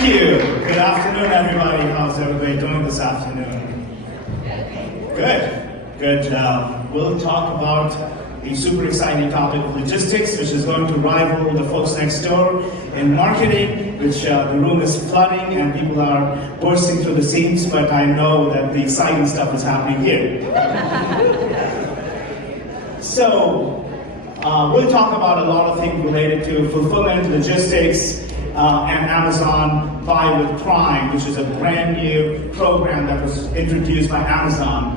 Thank you. Good afternoon, everybody. How's everybody doing this afternoon? Good. Good job. We'll talk about the super exciting topic of logistics, which is going to rival the folks next door in marketing, which the room is flooding and people are bursting through the seams, but I know that the exciting stuff is happening here. So, we'll talk about a lot of things related to fulfillment, logistics, and Amazon Buy with Prime, which is a brand new program that was introduced by Amazon.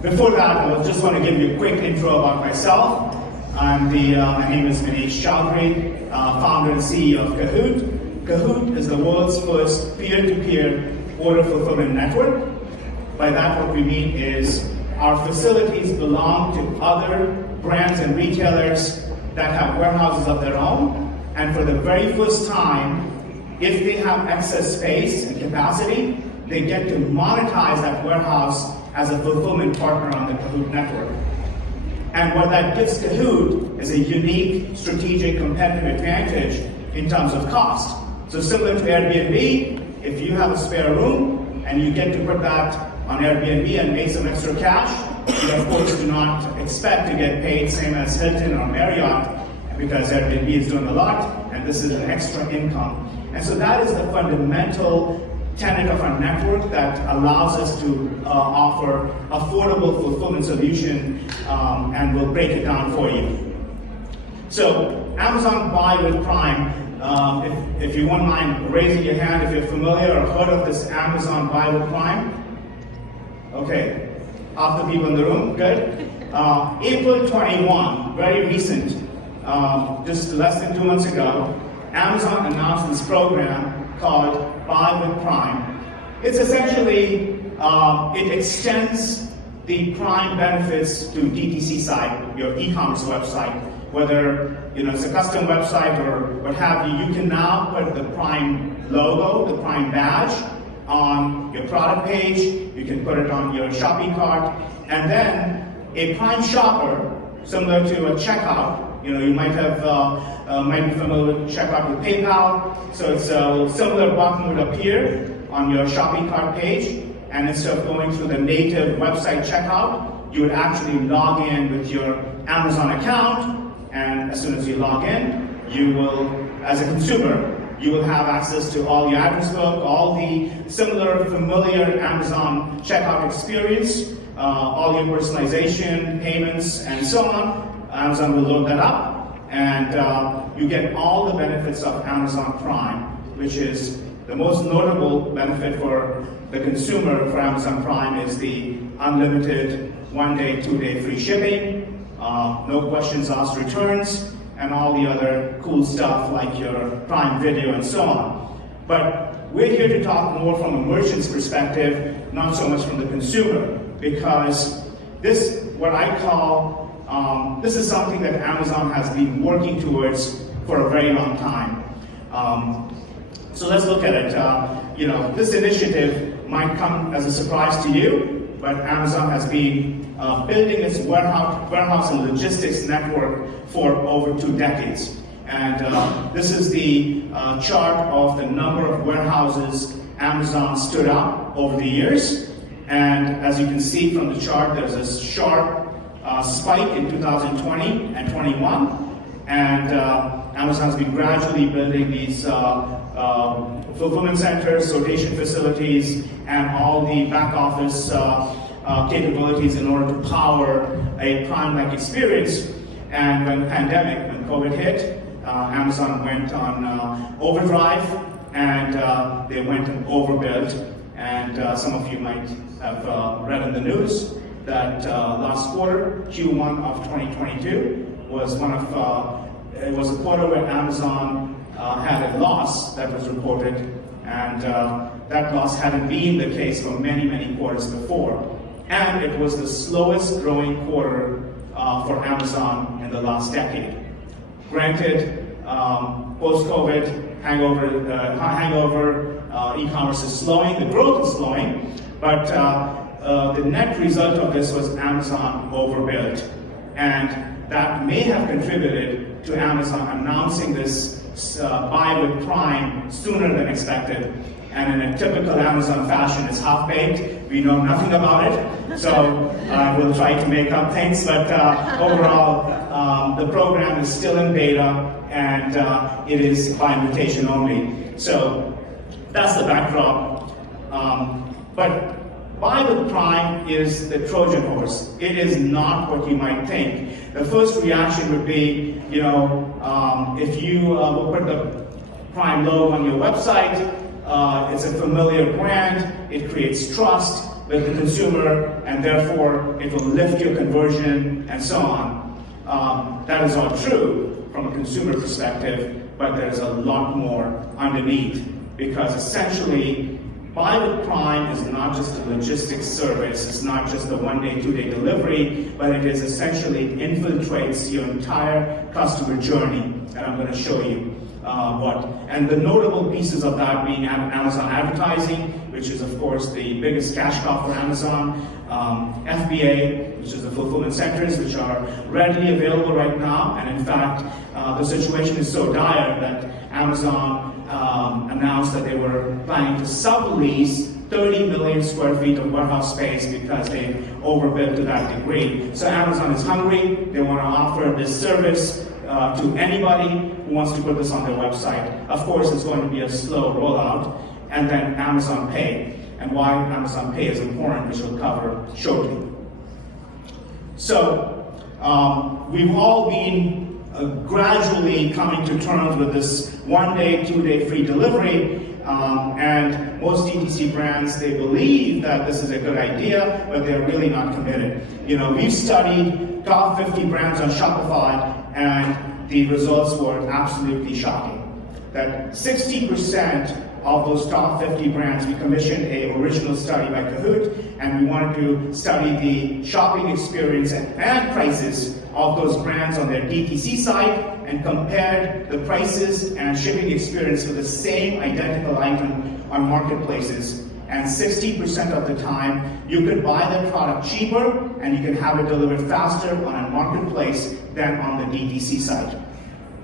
Before that, I just want to give you a quick intro about myself. My name is Manish Chowdhary, founder and CEO of Kahoot. Kahoot is the world's first peer-to-peer order fulfillment network. By that, what we mean is our facilities belong to other brands and retailers that have warehouses of their own. And for the very first time, if they have excess space and capacity, they get to monetize that warehouse as a fulfillment partner on the Kahoot network. And what that gives Kahoot is a unique strategic competitive advantage in terms of cost. So similar to Airbnb, if you have a spare room and you get to put that on Airbnb and make some extra cash, you of course do not expect to get paid same as Hilton or Marriott, because Airbnb is doing a lot, and this is an extra income. And so that is the fundamental tenet of our network that allows us to offer affordable fulfillment solution, and we'll break it down for you. So Amazon Buy with Prime, if you wouldn't mind raising your hand if you're familiar or heard of this Amazon Buy with Prime. Okay, half the people in the room, good. April 21, very recent, just less than 2 months ago, Amazon announced this program called Buy with Prime. It's essentially, it extends the Prime benefits to DTC site, your e-commerce website, whether it's a custom website or what have you. You can now put the Prime logo, the Prime badge on your product page. You can put it on your shopping cart, and then a Prime shopper, similar to a checkout. You might be familiar with checkout with PayPal. So it's a similar button would appear on your shopping cart page, and instead of going through the native website checkout, you would actually log in with your Amazon account, and as soon as you log in, you will, as a consumer, you will have access to all the address book, all the similar familiar Amazon checkout experience, all your personalization, payments, and so on. Amazon will load that up, and you get all the benefits of Amazon Prime, which is the most notable benefit for the consumer for Amazon Prime is the unlimited 1-day, 2-day free shipping, no questions asked returns, and all the other cool stuff like your Prime Video and so on. But we're here to talk more from a merchant's perspective, not so much from the consumer, because this, what I call, this is something that Amazon has been working towards for a very long time. So let's look at it. This initiative might come as a surprise to you, but Amazon has been building its warehouse and logistics network for over 2 decades. And this is the chart of the number of warehouses Amazon stood up over the years. And as you can see from the chart, there's a sharp spike in 2020 and 21, and Amazon has been gradually building these fulfillment centers, sortation facilities, and all the back office capabilities in order to power a Prime-like experience. And when the pandemic, when COVID hit, Amazon went on overdrive, and they went and overbuilt. And some of you might have read in the news that last quarter, Q1 of 2022, was it was a quarter where Amazon had a loss that was reported, and that loss hadn't been the case for many, many quarters before. And it was the slowest growing quarter for Amazon in the last decade. Granted, post-COVID hangover, e-commerce is slowing, the growth is slowing, but the net result of this was Amazon overbuilt. And that may have contributed to Amazon announcing this buy with Prime sooner than expected. And in a typical Amazon fashion, it's half-baked. We know nothing about it, so we'll try to make up things. But overall, the program is still in beta, and it is by invitation only. So that's the backdrop. But Buy with Prime is the Trojan horse. It is not what you might think. The first reaction would be, if you will put the Prime logo on your website, it's a familiar brand, it creates trust with the consumer, and therefore it will lift your conversion and so on. That is all true from a consumer perspective, but there's a lot more underneath, because essentially Buy with Prime is not just a logistics service, it's not just a one-day, two-day delivery, but it is essentially infiltrates your entire customer journey, and I'm going to show you what. And the notable pieces of that being Amazon advertising, which is of course the biggest cash cow for Amazon, FBA, which is the fulfillment centers, which are readily available right now, and in fact, the situation is so dire that Amazon announced that they were planning to sublease 30 million square feet of warehouse space because they overbuilt to that degree. So Amazon is hungry. They want to offer this service to anybody who wants to put this on their website. Of course, it's going to be a slow rollout. And then Amazon Pay, and why Amazon Pay is important, which we'll cover shortly. So we've all been gradually coming to terms with this one-day, two-day free delivery, and most DTC brands, they believe that this is a good idea, but they're really not committed. We've studied top 50 brands on Shopify, and the results were absolutely shocking. That 60% of those top 50 brands, we commissioned an original study by Kahoot, and we wanted to study the shopping experience and prices of those brands on their DTC site, and compared the prices and shipping experience for the same identical item on marketplaces. And 60% of the time, you could buy the product cheaper, and you can have it delivered faster on a marketplace than on the DTC site.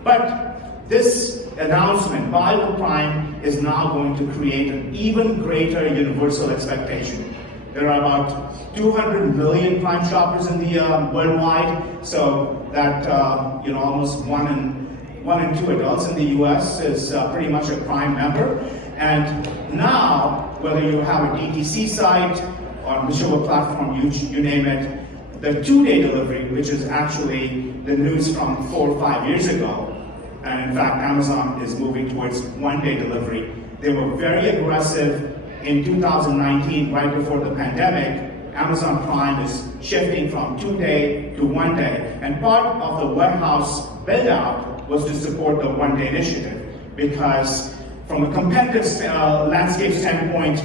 But this announcement, Buy with Prime, is now going to create an even greater universal expectation. There are about 200 million Prime shoppers in the worldwide, so that almost one in two adults in the U.S. is pretty much a Prime member. And now, whether you have a DTC site or whichever platform you name it, the two-day delivery, which is actually the news from 4 or 5 years ago, and in fact, Amazon is moving towards one-day delivery. They were very aggressive in 2019, right before the pandemic. Amazon Prime is shifting from 2-day to 1-day. And part of the warehouse build-out was to support the one-day initiative, because from a competitive landscape standpoint,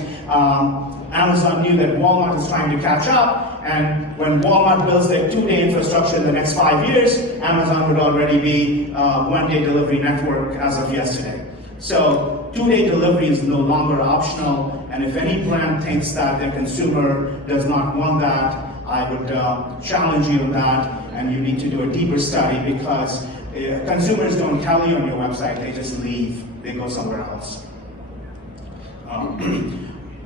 Amazon knew that Walmart is trying to catch up, and when Walmart builds their 2-day infrastructure in the next 5 years, Amazon would already be a one-day delivery network as of yesterday. So 2-day delivery is no longer optional, and if any brand thinks that their consumer does not want that, I would challenge you on that, and you need to do a deeper study, because consumers don't tell you on your website, they just leave, they go somewhere else.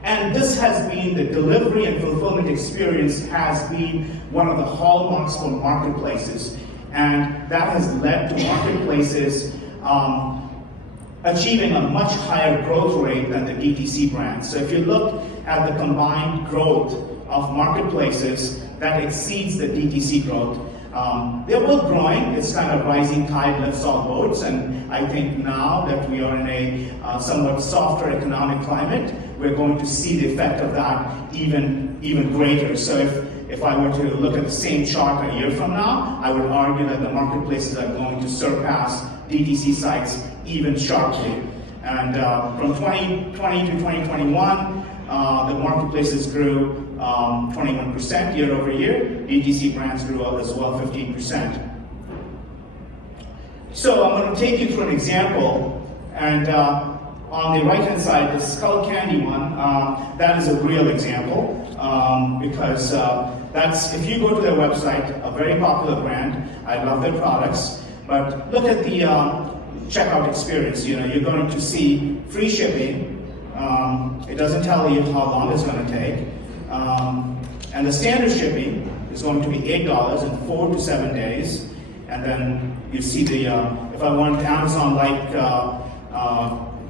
And this has been, the delivery and fulfillment experience has been one of the hallmarks for marketplaces. And that has led to marketplaces achieving a much higher growth rate than the DTC brands. So if you look at the combined growth of marketplaces, that exceeds the DTC growth. They're both growing. It's kind of rising tide lifts all boats, and I think now that we are in a somewhat softer economic climate, we're going to see the effect of that even greater. So if I were to look at the same chart a year from now, I would argue that the marketplaces are going to surpass DTC sites even sharply. And from 2020 to 2021, the marketplaces grew 21% year over year. DTC brands grew up as well 15%. So I'm going to take you through an example, and on the right-hand side, the Skull Candy one, that is a real example, because that's, if you go to their website, a very popular brand. I love their products, but look at the checkout experience. You know, you're going to see free shipping. It doesn't tell you how long it's going to take. And the standard shipping is going to be $8 in 4 to 7 days. And then you see the, if I want Amazon-like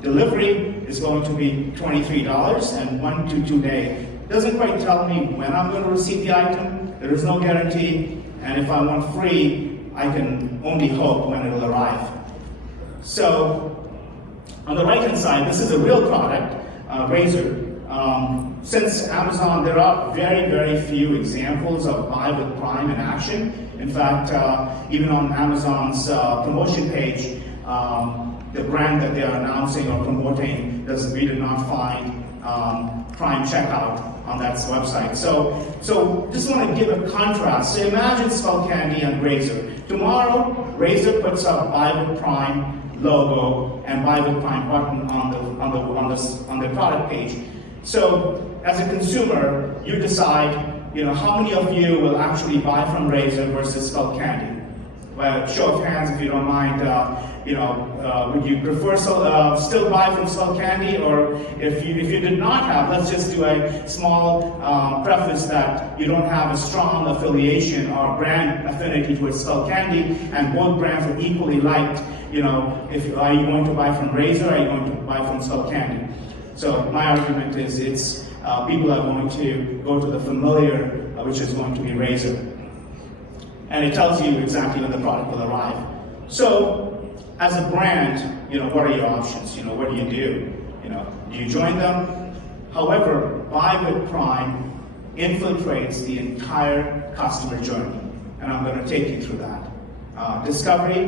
delivery, it's going to be $23 and 1 to 2 days. Doesn't quite tell me when I'm going to receive the item. There is no guarantee. And if I want free, I can only hope when it will arrive. So on the right-hand side, this is a real product, razor. Since Amazon, there are very, very few examples of buy with Prime in action. In fact, even on Amazon's promotion page, the brand that they are announcing or promoting, we did not find Prime checkout on that website. So just want to give a contrast. So imagine Skull Candy and Razor. Tomorrow, Razor puts up buy with Prime logo and buy with Prime button on the product page. So as a consumer, you decide, you know, how many of you will actually buy from Razor versus Skull Candy? Well, show of hands if you don't mind. Would you prefer still buy from Skull Candy, or if you did not have, let's just do a small preface that you don't have a strong affiliation or brand affinity towards Skull Candy, and both brands are equally liked. You know, are you going to buy from Razor, or are you going to buy from Skull Candy? So my argument is people are going to go to the familiar, which is going to be Razor. And it tells you exactly when the product will arrive. So as a brand, you know, what are your options? You know, what do? You know, do you join them? However, buy with Prime infiltrates the entire customer journey. And I'm going to take you through that. Discovery,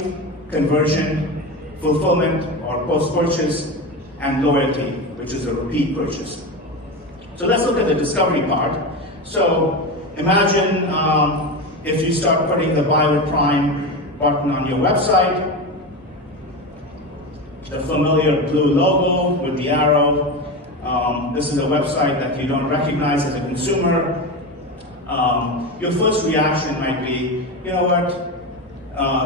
conversion, fulfillment or post-purchase, and loyalty, which is a repeat purchase. So let's look at the discovery part. So imagine if you start putting the buy with Prime button on your website, the familiar blue logo with the arrow. This is a website that you don't recognize as a consumer. Your first reaction might be, you know what?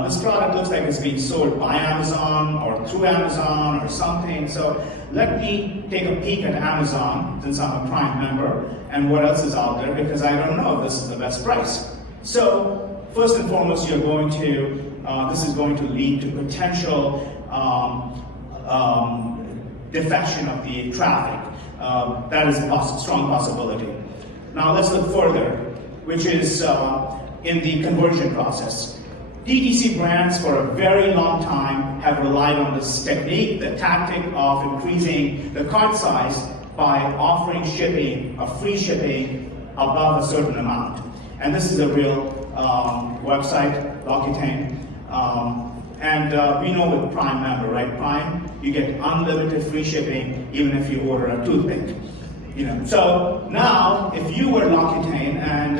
This product looks like it's being sold by Amazon or through Amazon or something. So let me take a peek at Amazon, since I'm a Prime member, and what else is out there, because I don't know if this is the best price. So first and foremost, you're going to, this is going to lead to potential defection of the traffic. That is a strong possibility. Now let's look further, which is in the conversion process. DTC brands for a very long time have relied on this technique, the tactic of increasing the cart size by offering shipping, free shipping above a certain amount. And this is a real website, L'Occitane. And we know with Prime member, right? Prime, you get unlimited free shipping even if you order a toothpick. You know, so now, if you were L'Occitane and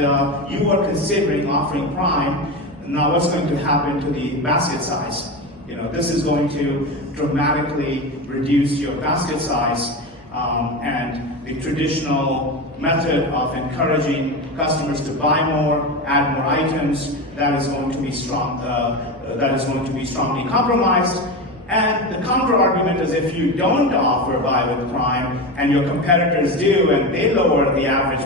you were considering offering Prime, now what's going to happen to the basket size? You know, this is going to dramatically reduce your basket size, and the traditional method of encouraging customers to buy more, add more items, that is going to be strong. That is going to be strongly compromised. And the counter argument is, if you don't offer buy with Prime and your competitors do, and they lower the average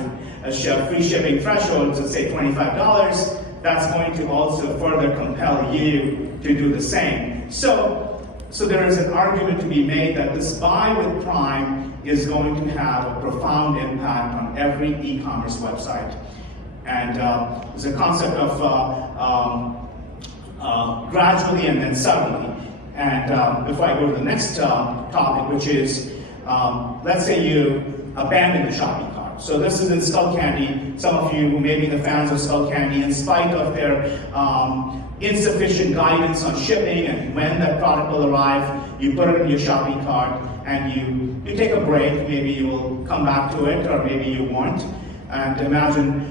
free shipping threshold to say $25, that's going to also further compel you to do the same. So there is an argument to be made that this buy with Prime is going to have a profound impact on every e-commerce website. And there's a concept of gradually and then suddenly. And before I go to the next topic, which is, let's say you abandon the shopping cart. So this is in Skull Candy. Some of you who may be the fans of Skull Candy, in spite of their insufficient guidance on shipping and when that product will arrive, you put it in your shopping cart and you take a break. Maybe you will come back to it, or maybe you won't. And imagine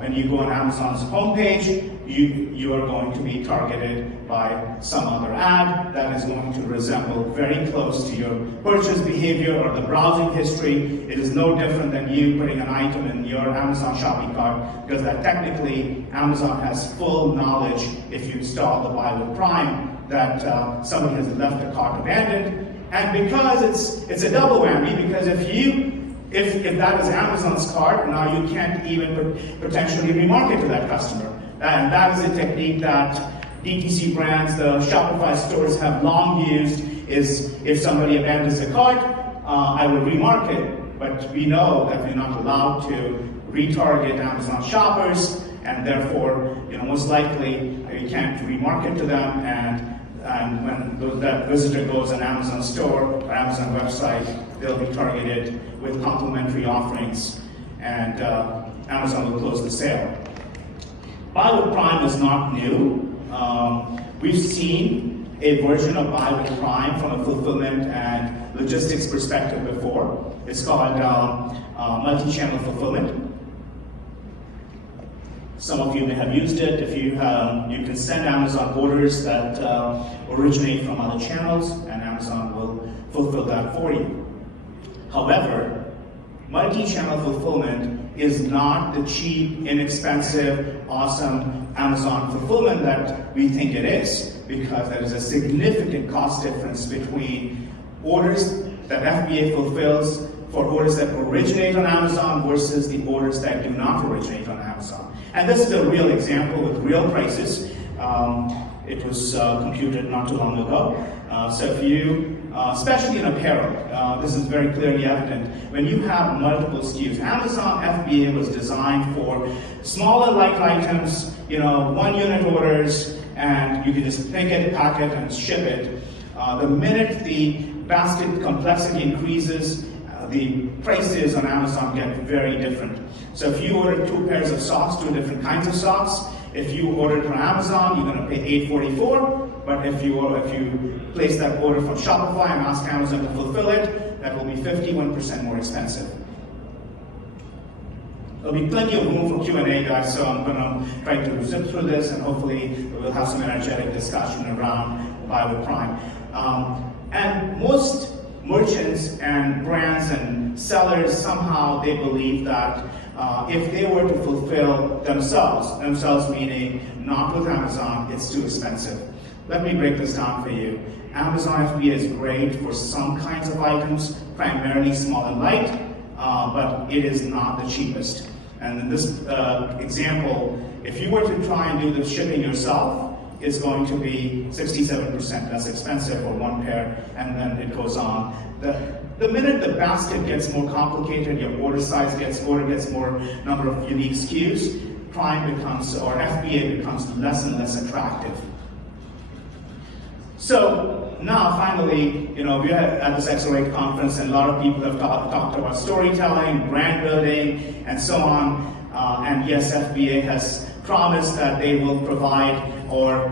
when you go on Amazon's homepage, you are going to be targeted by some other ad that is going to resemble very close to your purchase behavior or the browsing history. It is no different than you putting an item in your Amazon shopping cart, because that technically Amazon has full knowledge if you install the buy with Prime that somebody has left a cart abandoned. And because it's a double whammy, because if that is Amazon's cart, now you can't even potentially remarket to that customer. And that is a technique that DTC brands, the Shopify stores have long used, is if somebody abandons a cart, I will remarket. But we know that we're not allowed to retarget Amazon shoppers, and therefore, most likely you can't remarket to them, and when that visitor goes on Amazon store or Amazon website, they'll be targeted with complimentary offerings, and Amazon will close the sale. Buy with Prime is not new. We've seen a version of Buy with Prime from a fulfillment and logistics perspective before. It's called multi-channel fulfillment. Some of you may have used it. If you can send Amazon orders that originate from other channels, and Amazon will fulfill that for you. However, multi-channel fulfillment is not the cheap, inexpensive, awesome Amazon fulfillment that we think it is, because there is a significant cost difference between orders that FBA fulfills for orders that originate on Amazon versus the orders that do not originate on Amazon. And this is a real example with real prices. It was computed not too long ago. So if you, especially in apparel, this is very clearly evident. When you have multiple SKUs, Amazon FBA was designed for smaller light items, 1 unit orders, and you can just pick it, pack it, and ship it. The minute the basket complexity increases, the prices on Amazon get very different. So if you order 2 pairs of socks, 2 different kinds of socks, if you order it from Amazon, you're going to pay $8.44. But if you place that order from Shopify and ask Amazon to fulfill it, that will be 51% more expensive. There'll be plenty of room for Q&A, guys, so I'm going to try to zip through this, and hopefully we'll have some energetic discussion around Buy with Prime. And most merchants and brands and sellers, somehow they believe that if they were to fulfill themselves meaning not with Amazon, it's too expensive. Let me break this down for you. Amazon FBA is great for some kinds of items, primarily small and light, but it is not the cheapest. And in this example, if you were to try and do the shipping yourself, it's going to be 67% less expensive for 1 pair, and then it goes on. The minute the basket gets more complicated, your order gets more number of unique SKUs, Prime becomes, or FBA becomes less and less attractive. So now finally, we're at this Accelerate conference, and a lot of people have talked about storytelling, brand building, and so on. And yes, FBA has promised that they will provide, or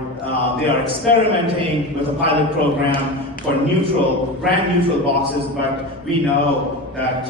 they are experimenting with a pilot program for brand neutral boxes, but we know that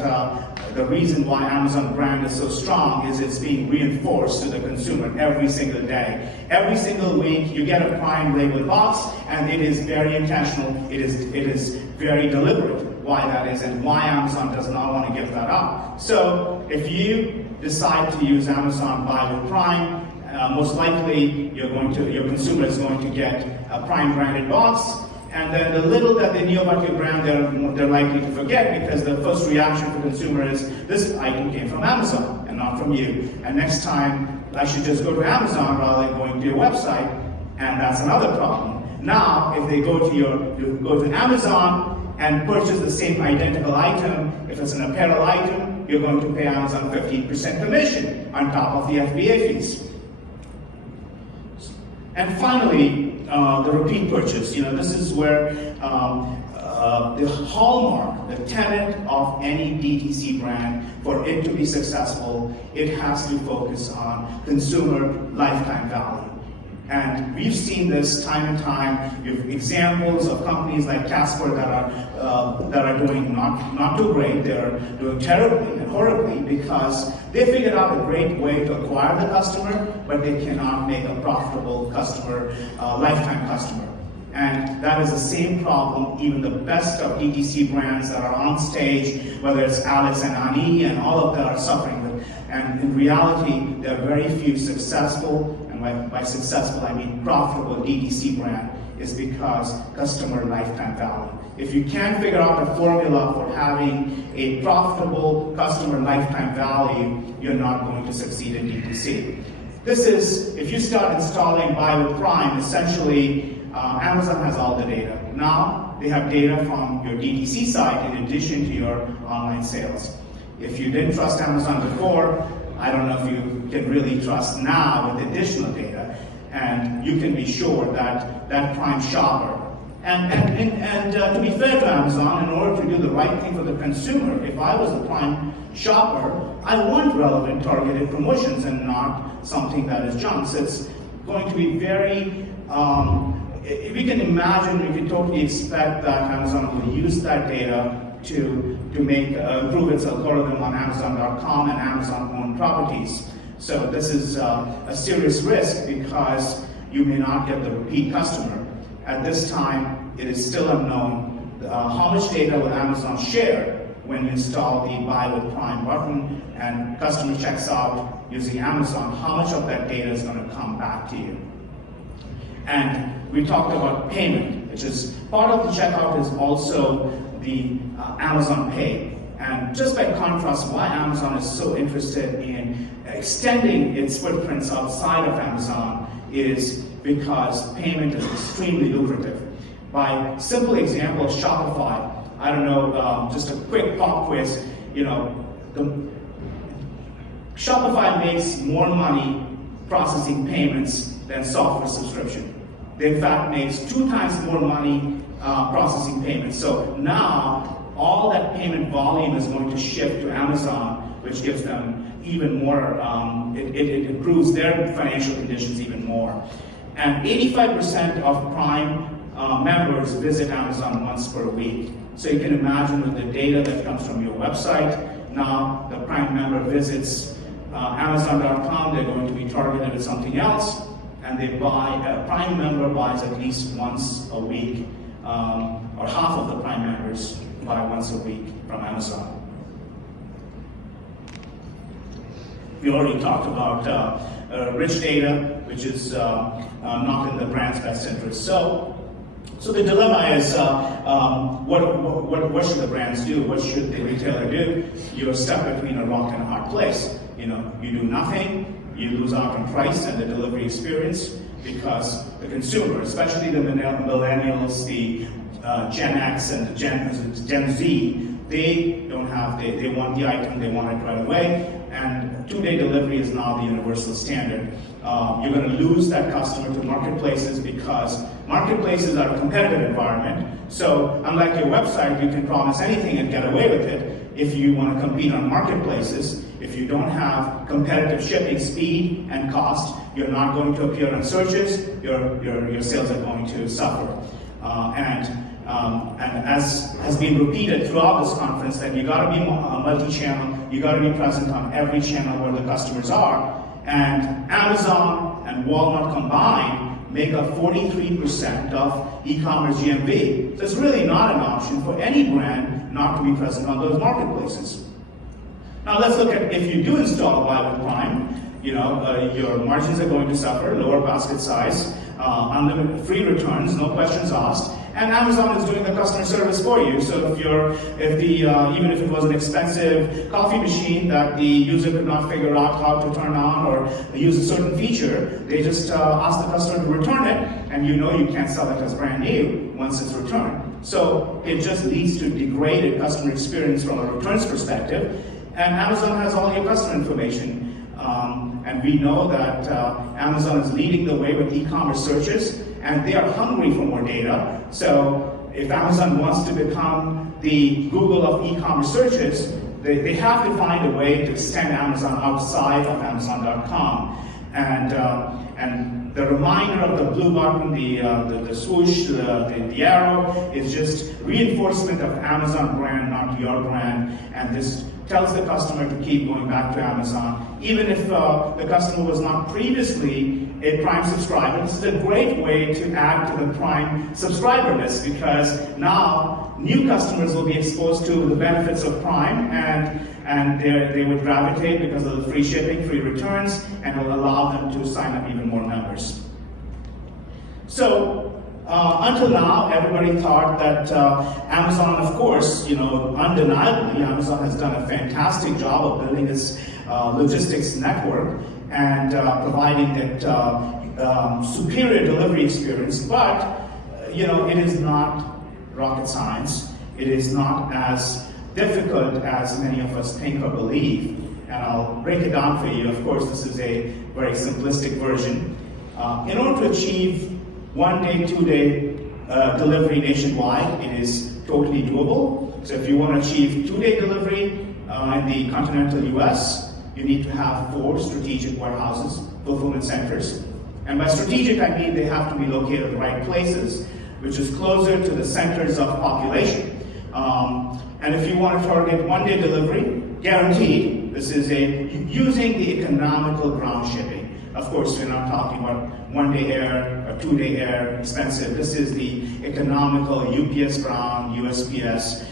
the reason why Amazon brand is so strong is it's being reinforced to the consumer every single day. Every single week you get a Prime labeled box, and it is very intentional, it is very deliberate why that is, and why Amazon does not want to give that up. So if you decide to use Amazon Buy with Prime, most likely your consumer is going to get a Prime branded box, and then the little that they knew about your brand, they're likely to forget, because the first reaction for consumer is, this item came from Amazon and not from you. And next time, I should just go to Amazon rather than going to your website, and that's another problem. Now, if they go to Amazon and purchase the same identical item, if it's an apparel item, you're going to pay Amazon 15% commission on top of the FBA fees. And finally, the repeat purchase. This is where the hallmark, the tenet of any DTC brand, for it to be successful, it has to focus on consumer lifetime value. And we've seen this time and time. You have examples of companies like Casper that are doing not too great. They're doing terribly and horribly because they figured out a great way to acquire the customer, but they cannot make a profitable customer, lifetime customer. And that is the same problem even the best of DTC brands that are on stage, whether it's Alex and Ani, and all of them are suffering with. And in reality, there are very few successful, and by successful I mean profitable DTC brand. is because customer lifetime value. If you can't figure out a formula for having a profitable customer lifetime value, you're not going to succeed in D2C. This is, if you start installing Buy with Prime, essentially Amazon has all the data. Now they have data from your DTC site in addition to your online sales. If you didn't trust Amazon before, I don't know if you can really trust now with additional data. And you can be sure that that Prime shopper, and to be fair to Amazon, in order to do the right thing for the consumer, if I was a Prime shopper, I want relevant targeted promotions and not something that is junk. So it's going to be very, we can imagine, we can totally expect that Amazon will use that data to make improve its algorithm on Amazon.com and Amazon-owned properties. So this is a serious risk because you may not get the repeat customer. At this time, it is still unknown how much data will Amazon share when you install the Buy with Prime button and customer checks out using Amazon. How much of that data is going to come back to you? And we talked about payment, which is part of the checkout is also the Amazon Pay. And just by contrast, why Amazon is so interested in extending its footprints outside of Amazon is because payment is extremely lucrative. By simple example, Shopify, I don't know, just a quick pop quiz, Shopify makes more money processing payments than software subscription. They in fact makes 2 times more money processing payments. So now all that payment volume is going to shift to Amazon, which gives them even more, it improves their financial conditions even more. And 85% of Prime members visit Amazon once per week. So you can imagine with the data that comes from your website, now the Prime member visits Amazon.com, they're going to be targeted at something else, and they buy, a Prime member buys at least once a week, or half of the Prime members buy once a week from Amazon. We already talked about rich data, which is not in the brand's best interest. So the dilemma is, what should the brands do? What should the retailer do? You're stuck between a rock and a hard place. You do nothing, you lose out on price and the delivery experience because the consumer, especially the millennials, the Gen X and the Gen Z, they don't have, they want the item, they want it right away, and 2-day delivery is now the universal standard. You're going to lose that customer to marketplaces because marketplaces are a competitive environment. So unlike your website, you can promise anything and get away with it. If you want to compete on marketplaces, if you don't have competitive shipping speed and cost, you're not going to appear on searches, your sales are going to suffer. And as has been repeated throughout this conference, that you got to be multi-channel, you got to be present on every channel where the customers are. And Amazon and Walmart combined make up 43% of e-commerce GMV. So it's really not an option for any brand not to be present on those marketplaces. Now let's look at if you do install Buy with Prime, your margins are going to suffer, lower basket size, unlimited free returns, no questions asked, and Amazon is doing the customer service for you. So even if it was an expensive coffee machine that the user could not figure out how to turn on or use a certain feature, they just ask the customer to return it, and you can't sell it as brand new once it's returned. So it just leads to degraded customer experience from a returns perspective, and Amazon has all your customer information. And we know that Amazon is leading the way with e-commerce searches, and they are hungry for more data. So if Amazon wants to become the Google of e-commerce searches, they have to find a way to extend Amazon outside of Amazon.com. And the reminder of the blue button, the swoosh, the arrow is just reinforcement of Amazon brand, not your brand. And this tells the customer to keep going back to Amazon. Even if the customer was not previously a Prime subscriber, this is a great way to add to the Prime subscriber list, because now new customers will be exposed to the benefits of Prime, and they would gravitate because of the free shipping, free returns, and it will allow them to sign up even more members. So Until now, everybody thought that Amazon, of course, undeniably, Amazon has done a fantastic job of building its logistics network and providing that superior delivery experience. But it is not rocket science. It is not as difficult as many of us think or believe. And I'll break it down for you. Of course, this is a very simplistic version. In order to achieve 1 day, 2 day delivery nationwide, it is totally doable. So if you want to achieve 2 day delivery in the continental US, you need to have 4 strategic warehouses, fulfillment centers. And by strategic, I mean they have to be located in the right places, which is closer to the centers of population. And if you want to target 1 day delivery, guaranteed, this is using the economical ground shipping. Of course, we're not talking about 1 day air or 2 day air, expensive. This is the economical UPS ground, USPS,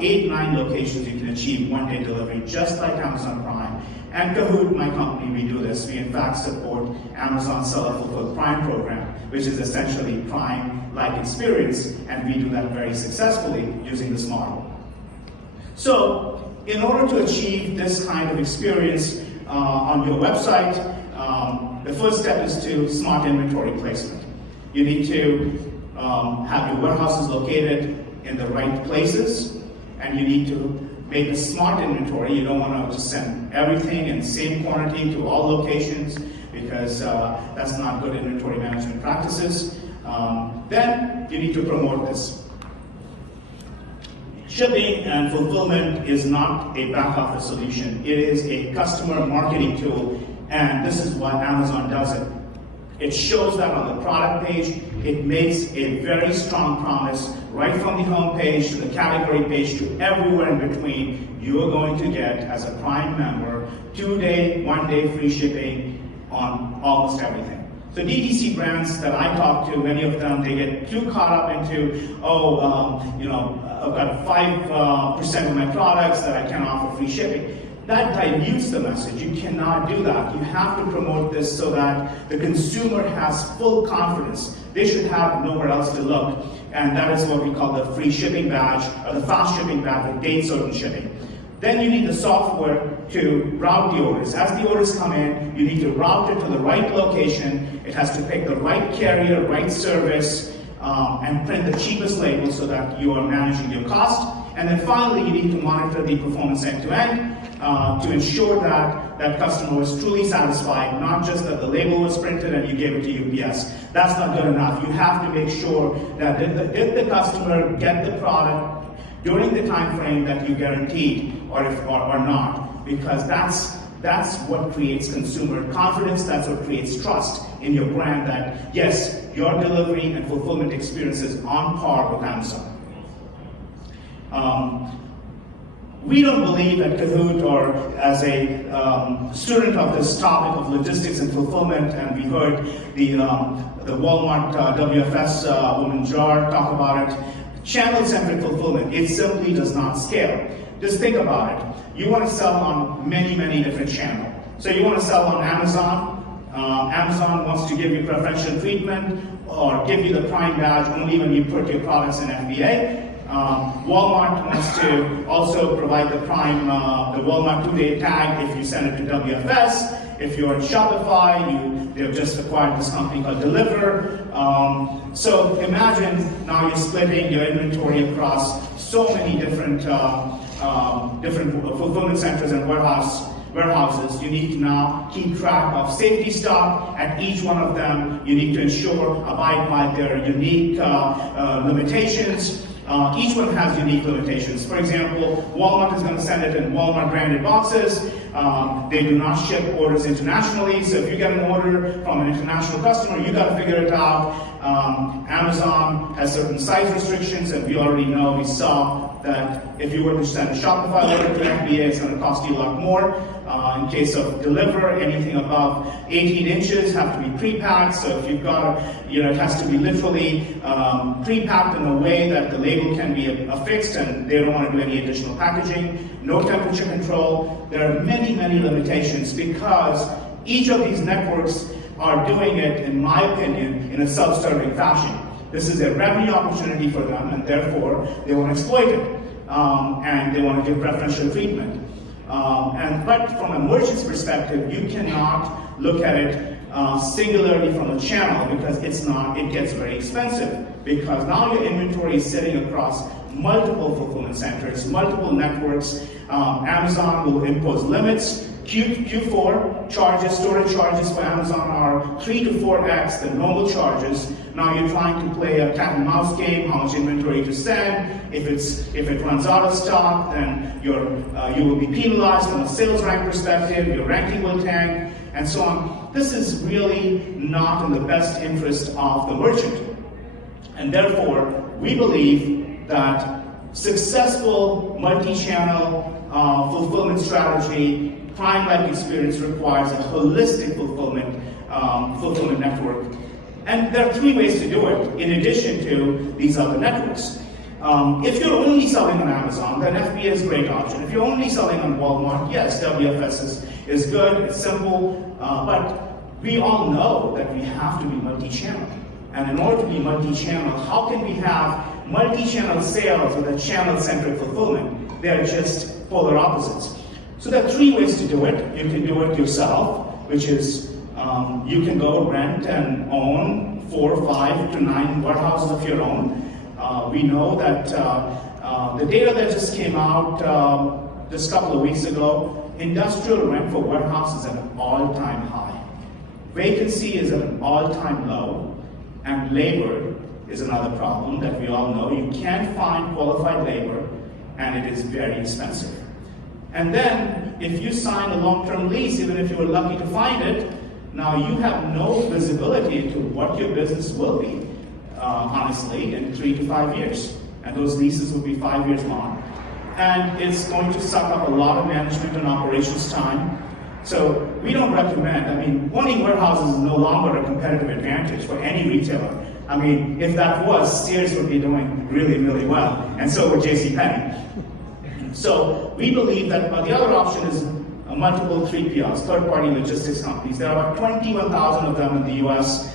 8, 9 locations you can achieve 1 day delivery, just like Amazon Prime. And Kahoot, my company, we do this. We in fact support Amazon Seller Fulfilled Prime program, which is essentially Prime-like experience, and we do that very successfully using this model. So, in order to achieve this kind of experience on your website, the first step is to smart inventory placement. You need to have your warehouses located in the right places, and you need to make a smart inventory. You don't want to just send everything in the same quantity to all locations, because that's not good inventory management practices. Then you need to promote this. Shipping and fulfillment is not a back office solution. It is a customer marketing tool, and this is why Amazon does it. It shows that on the product page. It makes a very strong promise right from the home page to the category page to everywhere in between. You are going to get, as a Prime member, 2 day, 1 day free shipping on almost everything. So DTC brands that I talk to, many of them, they get too caught up into, I've got 5% of my products that I can offer free shipping. That dilutes the message. You cannot do that. You have to promote this so that the consumer has full confidence. They should have nowhere else to look. And that is what we call the free shipping badge, or the fast shipping badge, or date certain shipping. Then you need the software to route the orders. As the orders come in, you need to route it to the right location. It has to pick the right carrier, right service, and print the cheapest label so that you are managing your cost. And then finally, you need to monitor the performance end-to-end to ensure that that customer was truly satisfied, not just that the label was printed and you gave it to UPS. That's not good enough. You have to make sure that did the customer get the product during the time frame that you guaranteed, or not, because that's what creates consumer confidence. That's what creates trust in your brand, that yes, your delivery and fulfillment experience is on par with Amazon. We don't believe at Kahoot, or as a student of this topic of logistics and fulfillment, and we heard the Walmart WFS woman Jar talk about it, channel-centric fulfillment, it simply does not scale. Just think about it. You want to sell on many, many different channels. So you want to sell on Amazon. Amazon wants to give you preferential treatment or give you the Prime badge only when you put your products in FBA. Walmart wants to also provide the Prime, the Walmart 2-day tag if you send it to WFS. If you're in Shopify, they've just acquired this company called Deliver. So imagine now you're splitting your inventory across so many different fulfillment centers and warehouses. You need to now keep track of safety stock at each one of them. You need to abide by their unique limitations. Each one has unique limitations. For example, Walmart is going to send it in Walmart branded boxes. They do not ship orders internationally, so if you get an order from an international customer, you got to figure it out. Amazon has certain size restrictions, and we already know, we saw that if you were to send a Shopify order to FBA, it's going to cost you a lot more. In case of Deliver, anything above 18 inches have to be pre-packed. So if you've got, it has to be literally pre-packed in a way that the label can be affixed, and they don't want to do any additional packaging. No temperature control. There are many, many limitations because each of these networks are doing it, in my opinion, in a self-serving fashion. This is a revenue opportunity for them, and therefore they want to exploit it, and they want to give preferential treatment. But from a merchant's perspective, you cannot look at it singularly from a channel, because it gets very expensive, because now your inventory is sitting across multiple fulfillment centers, multiple networks. Amazon will impose limits. Q4 charges, storage charges for Amazon are 3 to 4x the normal charges. Now you're trying to play a cat and mouse game, how much inventory to send. If it runs out of stock, then you will be penalized from a sales rank perspective, your ranking will tank, and so on. This is really not in the best interest of the merchant. And therefore, we believe that successful multi-channel fulfillment strategy, Prime-like experience, requires a holistic fulfillment network. And there are 3 ways to do it, in addition to these other networks. If you're only selling on Amazon, then FBA is a great option. If you're only selling on Walmart, yes, WFS is good, it's simple, but we all know that we have to be multi-channel. And in order to be multi-channel, how can we have multi-channel sales with a channel-centric fulfillment? They are just polar opposites. So there are 3 ways to do it. You can do it yourself, which is you can go rent and own 4, 5 to 9 warehouses of your own. We know that the data that just came out just a couple of weeks ago, industrial rent for warehouse is at an all-time high. Vacancy is at an all-time low, and labor is another problem that we all know. You can't find qualified labor, and it is very expensive. And then, if you sign a long-term lease, even if you were lucky to find it, now you have no visibility into what your business will be, honestly, in 3 to 5 years. And those leases will be 5 years long. And it's going to suck up a lot of management and operations time. So we don't recommend, owning warehouses is no longer a competitive advantage for any retailer. If that was, Sears would be doing really, really well, and so would JCPenney. So we believe that the other option is multiple 3PLs, third-party logistics companies. There are about 21,000 of them in the US,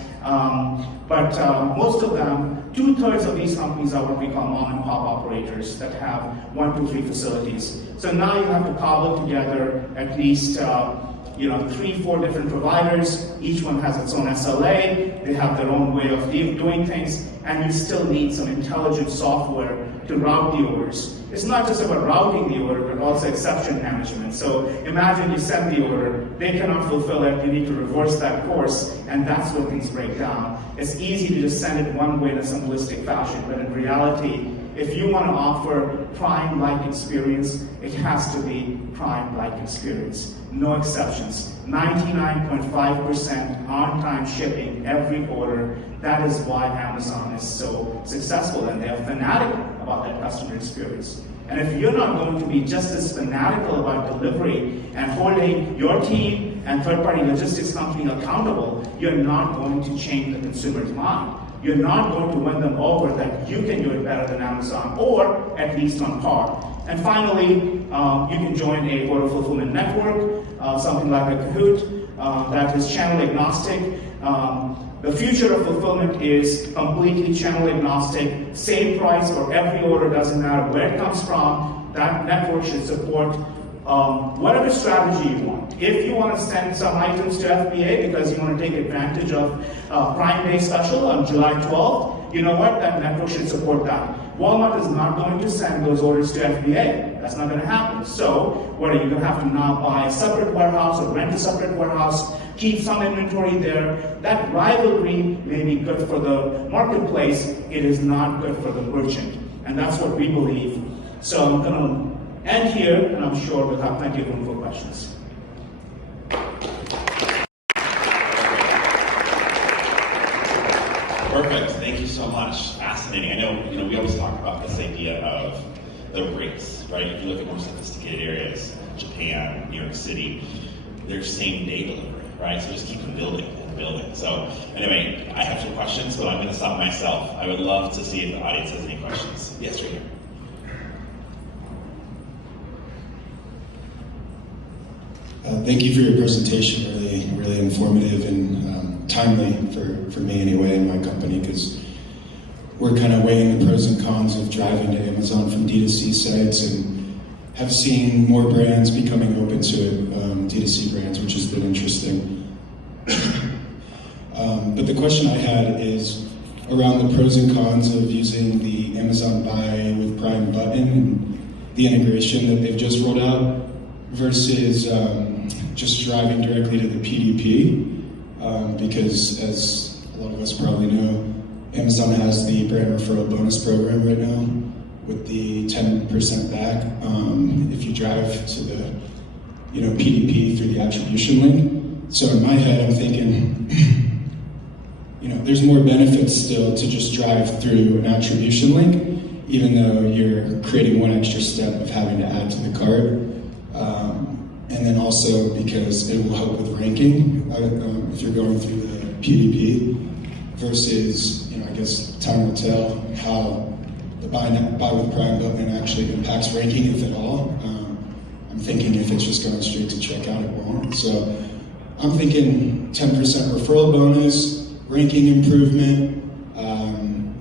but most of them, 2/3 of these companies are what we call mom-and-pop operators that have 1, 2, 3 facilities. So now you have to cobble together at least 3, 4 different providers. Each one has its own SLA. They have their own way of doing things, and you still need some intelligent software to route the orders. It's not just about routing the order, but also exception management. So imagine you send the order, they cannot fulfill it, you need to reverse that course, and that's where things break down. It's easy to just send it one way in a simplistic fashion, but in reality, if you want to offer Prime-like experience, it has to be Prime-like experience. No exceptions. 99.5% on-time shipping every order. That is why Amazon is so successful, and they are fanatical about that customer experience. And if you're not going to be just as fanatical about delivery and holding your team and third-party logistics company accountable, you're not going to change the consumer's mind. You're not going to win them over that you can do it better than Amazon, or at least on par. And finally, you can join a order fulfillment network, something like a Kahoot, that is channel agnostic. The future of fulfillment is completely channel agnostic, same price for every order, doesn't matter where it comes from. That network should support whatever strategy you want. If you want to send some items to FBA because you want to take advantage of Prime Day special on July 12th, you know what? That network should support that. Walmart is not going to send those orders to FBA. That's not going to happen. So, what are you going to have to now buy a separate warehouse or rent a separate warehouse, keep some inventory there? That rivalry may be good for the marketplace. It is not good for the merchant. And that's what we believe. So I'm going to end here, and I'm sure we'll have plenty of room for questions. Perfect. Thank you so much. Fascinating. I know, we always talk about this idea of the race, right? If you look at more sophisticated areas, Japan, New York City, they're same-day delivery, right? So just keep them building and building. So anyway, I have some questions, but I'm going to stop myself. I would love to see if the audience has any questions. Yes, right here. Thank you for your presentation. Really informative and timely for me anyway, and my company, because we're kind of weighing the pros and cons of driving to Amazon from D2C sites, and have seen more brands becoming open to it, D2C brands, which has been interesting. But the question I had is around the pros and cons of using the Amazon Buy with Prime button and the integration that they've just rolled out versus just driving directly to the PDP, because as a lot of us probably know, Amazon has the brand referral bonus program right now with the 10% back if you drive to the PDP through the attribution link. So in my head, I'm thinking, there's more benefits still to just drive through an attribution link, even though you're creating one extra step of having to add to the cart. And then also because it will help with ranking if you're going through the PDP versus, I guess time will tell how the buy with Prime button actually impacts ranking, if at all. I'm thinking if it's just going straight to checkout, it won't. So I'm thinking 10% referral bonus, ranking improvement,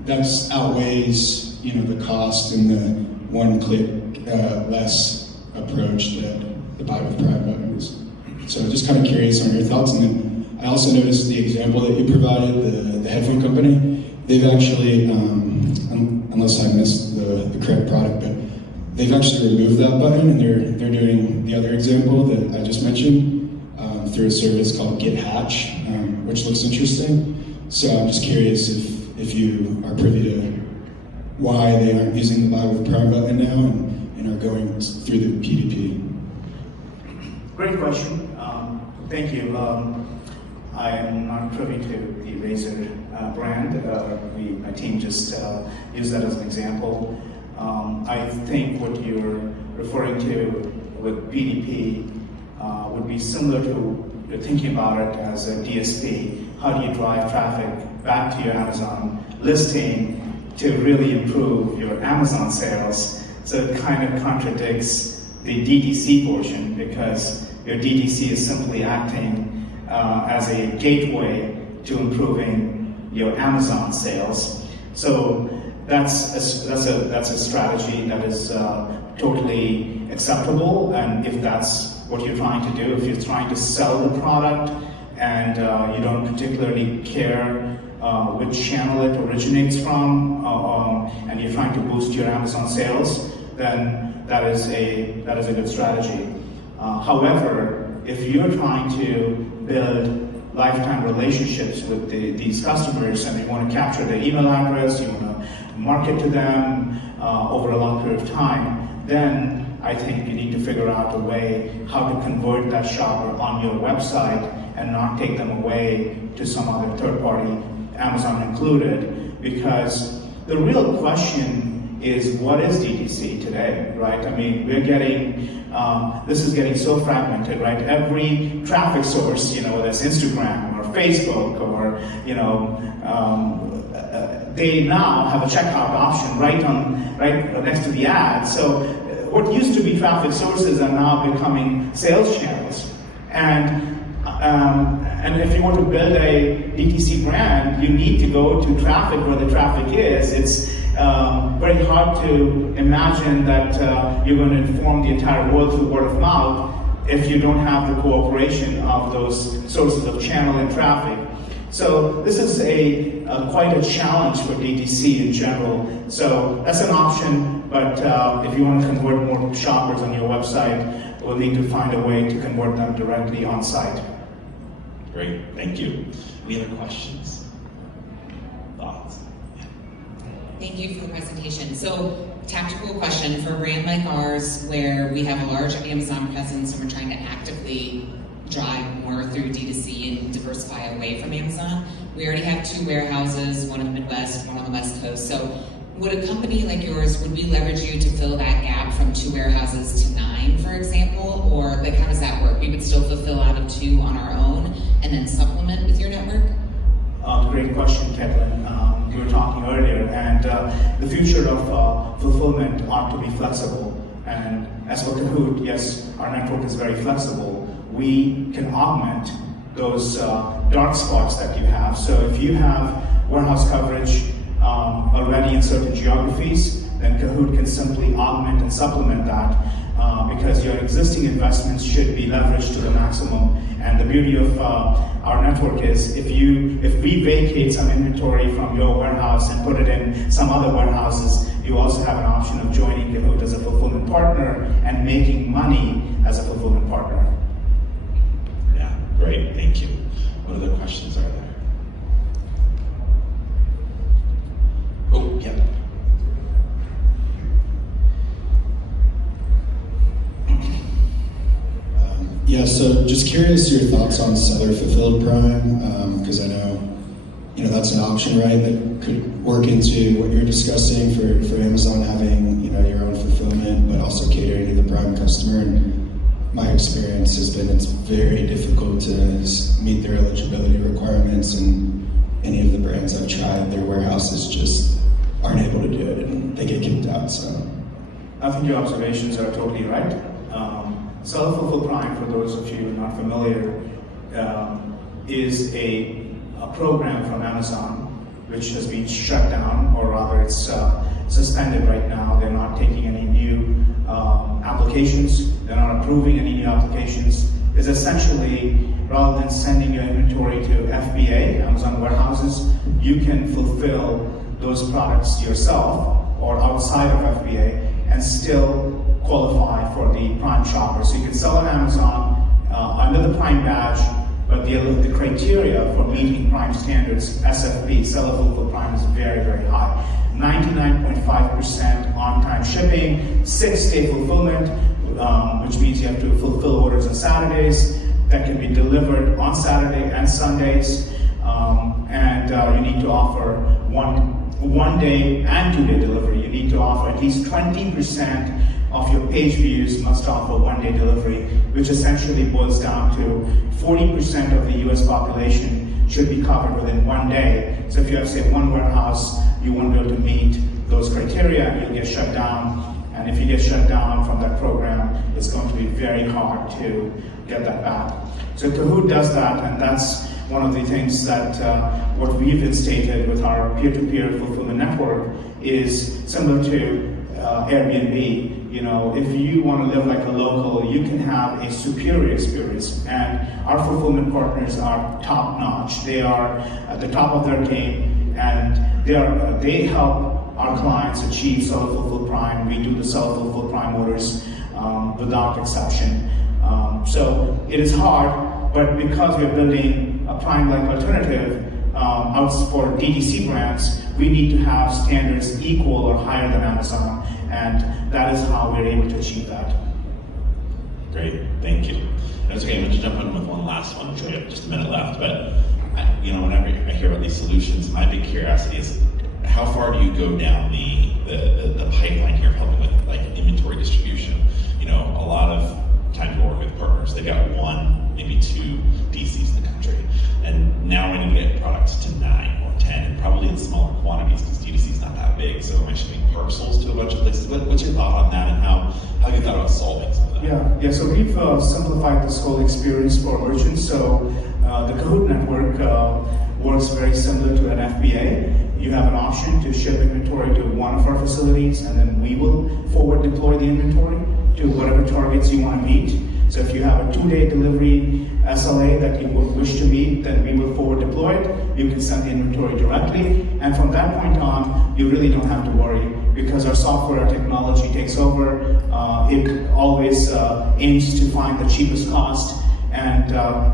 that outweighs the cost and the one-click less approach that the buy with Prime button is. So just kind of curious on your thoughts. And then I also noticed the example that you provided, the headphone company. They've actually, unless I missed the correct product, but they've actually removed that button, and they're doing the other example that I just mentioned through a service called Get Hatch, which looks interesting. So I'm just curious if you are privy to why they aren't using the buy with Prime button now and are going through the PDP. Great question. Thank you. I am not privy to the Razer brand. My team just used that as an example. I think what you're referring to with PDP would be similar to you're thinking about it as a DSP. How do you drive traffic back to your Amazon listing to really improve your Amazon sales? So it kind of contradicts the DTC portion, because your DTC is simply acting as a gateway to improving your Amazon sales. So that's a strategy that is totally acceptable, and if that's what you're trying to do, if you're trying to sell the product and you don't particularly care which channel it originates from, and you're trying to boost your Amazon sales, then that is a good strategy. However, if you're trying to build lifetime relationships with these customers, and you want to capture their email address, you want to market to them over a long period of time, then I think you need to figure out a way how to convert that shopper on your website and not take them away to some other third party, Amazon included, because the real question is, what is DTC today, right? I mean, we're getting, this is getting so fragmented, right? Every traffic source, whether it's Instagram or Facebook or, they now have a checkout option right next to the ad. So what used to be traffic sources are now becoming sales channels. And if you want to build a DTC brand, you need to go to traffic where the traffic is. It's very hard to imagine that you're going to inform the entire world through word of mouth if you don't have the cooperation of those sources of channel and traffic. So this is quite a challenge for DTC in general. So that's an option, but if you want to convert more shoppers on your website, we'll need to find a way to convert them directly on site. Great, thank you. Any other questions? Thoughts? Thank you for the presentation. So, tactical question, for a brand like ours, where we have a large Amazon presence and we're trying to actively drive more through D2C and diversify away from Amazon. We already have 2 warehouses, one in the Midwest, one on the West Coast. So would a company like yours, would we leverage you to fill that gap from 2 warehouses to 9, for example? Or how does that work? We would still fulfill out of 2 on our own and then supplement with your network? Great question, Caitlin. You were talking earlier, and the future of fulfillment ought to be flexible. And as for Kahoot, yes, our network is very flexible. We can augment those dark spots that you have. So if you have warehouse coverage already in certain geographies, then Kahoot can simply augment and supplement that because your existing investments should be leveraged to the maximum. And the beauty of our network is if we vacate some inventory from your warehouse and put it in some other warehouses, you also have an option of joining Kahoot as a fulfillment partner and making money as a fulfillment partner. Yeah, great, thank you. What other questions are there? Oh, yeah. Yeah, so just curious your thoughts on seller fulfilled Prime, because I know that's an option, right? That could work into what you're discussing for Amazon having your own fulfillment, but also catering to the Prime customer. And my experience has been it's very difficult to meet their eligibility requirements, and any of the brands I've tried, their warehouses just aren't able to do it, and they get kicked out. So I think your observations are totally right. Seller Fulfill Prime, for those of you not familiar, is a program from Amazon which has been shut down, or rather it's suspended right now. They're not taking any new applications. They're not approving any new applications. It's essentially, rather than sending your inventory to FBA, Amazon warehouses, you can fulfill those products yourself or outside of FBA and still qualify for the Prime shopper. So you can sell on Amazon under the Prime badge, but the criteria for meeting Prime standards, SFP, Seller Fulfill Prime, is very, very high. 99.5% on-time shipping, 6-day fulfillment, which means you have to fulfill orders on Saturdays that can be delivered on Saturday and Sundays, and you need to offer one day and 2-day delivery. You need to offer at least 20% of your page views must offer 1-day delivery, which essentially boils down to 40% of the US population should be covered within 1 day. So if you have, say, one warehouse, you won't be able to meet those criteria, you'll get shut down. And if you get shut down from that program, it's going to be very hard to get that back. So Kahoot does that, and that's one of the things that what we've instated with our peer-to-peer fulfillment network is similar to Airbnb. If you want to live like a local, you can have a superior experience. And our fulfillment partners are top-notch. They are at the top of their game, and they help our clients achieve Seller Fulfill Prime. We do the Seller Fulfill Prime orders without exception. So it is hard, but because we're building a Prime-like alternative for DTC brands, we need to have standards equal or higher than Amazon, and that is how we're able to achieve that. Great, thank you. That's okay, I'm going to jump in with one last one. We have just a minute left, but whenever I hear about these solutions, my big curiosity is how far do you go down the pipeline here of helping with like inventory distribution? A lot of times we work with partners, they've got 1, maybe 2 DCs in the country, and now we're going to get products to 9 or 10, and probably in smaller quantities because DTC is not that big, so am I shipping parcels to a bunch of places? What's your thought on that, and how have you thought about solving some of that? Yeah. So we've simplified this whole experience for merchants. So the Kahoot network works very similar to an FBA. You have an option to ship inventory to one of our facilities, and then we will forward deploy the inventory to whatever targets you want to meet. So if you have a 2-day delivery SLA that you would wish to meet, then we will forward deploy it. You can send the inventory directly, and from that point on, you really don't have to worry because our software, our technology takes over. It always aims to find the cheapest cost, and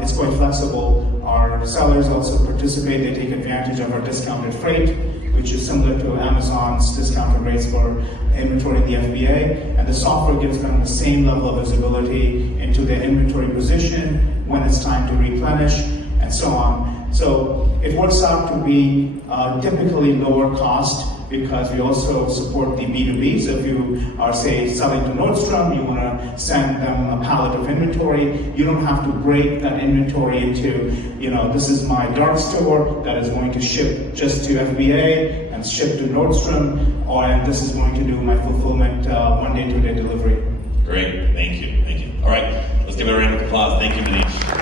it's quite flexible. Our sellers also participate. They take advantage of our discounted freight, which is similar to Amazon's discounted rates for inventory in the FBA, and the software gives them the same level of visibility into their inventory position, when it's time to replenish, and so on. So it works out to be typically lower cost because we also support the B2B. So if you are, say, selling to Nordstrom, you want to send them a pallet of inventory, you don't have to break that inventory into, this is my dark store that is going to ship just to FBA and ship to Nordstrom, and this is going to do my fulfillment 1-day, 2-day delivery. Great, thank you. All right, let's give it a round of applause. Thank you, Manish.